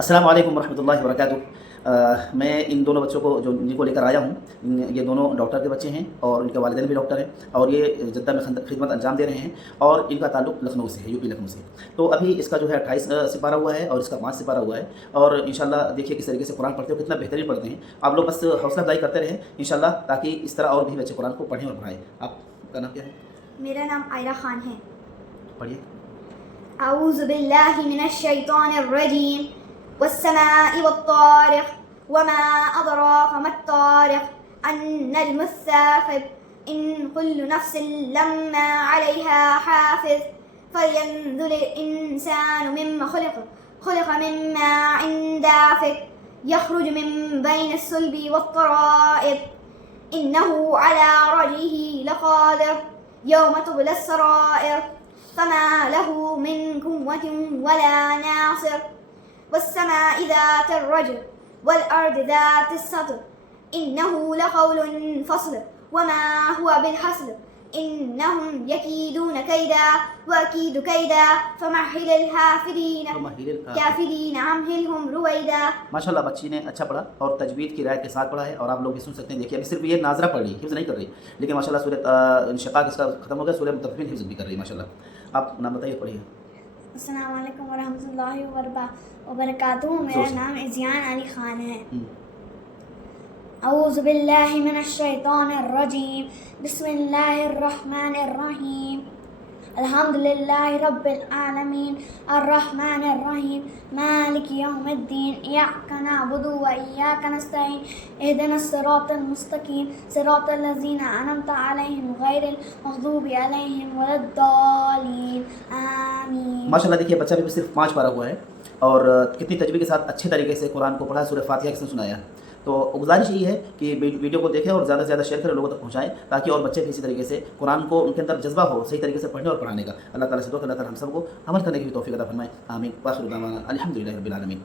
السلام علیکم ورحمۃ اللہ وبرکاتہ۔ میں ان دونوں بچوں کو جن کو لے کر آیا ہوں، یہ دونوں ڈاکٹر کے بچے ہیں اور ان کے والدین بھی ڈاکٹر ہیں، اور یہ جدہ میں خدمت انجام دے رہے ہیں، اور ان کا تعلق لکھنؤ سے ہے، یو پی لکھنؤ سے۔ تو ابھی اس کا جو ہے 28 سپارہ ہوا ہے اور اس کا 5 سپارہ ہوا ہے، اور انشاءاللہ دیکھیے کس طریقے سے قرآن پڑھتے ہو، کتنا بہترین پڑھتے ہیں آپ لوگ۔ بس حوصلہ افزائی کرتے رہیں انشاءاللہ، تاکہ اس طرح اور بھی بچے قرآن کو پڑھیں اور پڑھائیں۔ آپ کا نام کیا ہے؟ میرا نام عائرہ خان ہے۔ پڑھیے۔ اعوذ باللہ من الشیطان الرجیم والسماء والطارق وما ادراک ما الطارق النجم الثاقب ان كل نفس لما عليها حافظ فلينظر الانسان مما خلق من ماء دافق يخرج من بين الصلب والترائب انه على رجعه لقادر يوم تبلى السرائر فما له من قوة ولا ناصر والسماء ذات الرجع والأرض ذات السطر إنه لقول فصل وما هو بالحصر إنهم يكيدون كيدا وأكيد كيدا فمهل الكافرين أمهلهم رويدا۔ ماشاءاللہ بچی نے اچھا پڑھا اور تجوید کی رعایت کے ساتھ پڑھا ہے، اور آپ لوگ بھی سن سکتے ہیں۔ دیکھیے ابھی صرف یہ ناظرہ پڑھ رہی ہے، حفظ نہیں کر رہی، لیکن ماشاءاللہ سورۃ انشقاق اس کا ختم ہو گیا، سورۃ مطففین حفظ بھی کر رہی ہے ماشاءاللہ۔ آپ نام بتائیے، پڑھیے۔ السلام علیکم ورحمۃ اللہ وبرکاتہ۔ میرا نام ازیان علی خان ہے۔ اعوذ باللہ من الشیطان الرجیم بسم اللہ الرحمن الرحیم الحمد للہ رب العالمین الرحمن الرحیم مالک یوم الدین ایاک نعبد و ایاک نستعین اہدنا الصراط المستقیم صراط الذین انعمت علیہم غیر المغضوب علیہم ولا الضالین آمین۔ ماشاءاللہ دیکھیے بچہ بھی صرف 5 پارہ ہوا ہے، اور کتنی تجوید کے ساتھ اچھے طریقے سے قرآن کو پڑھا، سورہ فاتحہ کس نے سنایا۔ تو گزارش یہی ہے کہ ویڈیو کو دیکھیں اور زیادہ سے زیادہ شیئر کریں، لوگوں تک پہنچائیں، تاکہ اور بچے بھی اسی طریقے سے قرآن کو ان کے اندر جذبہ ہو، صحیح طریقے سے پڑھنے اور پڑھانے کا۔ اللہ تعالیٰ سے دعا کہ اللہ تعالیٰ ہم سب کو عمل کرنے کی بھی توفیق عطا فرمائے، آمین۔ وآخر دعوانا الحمدللہ رب العالمین۔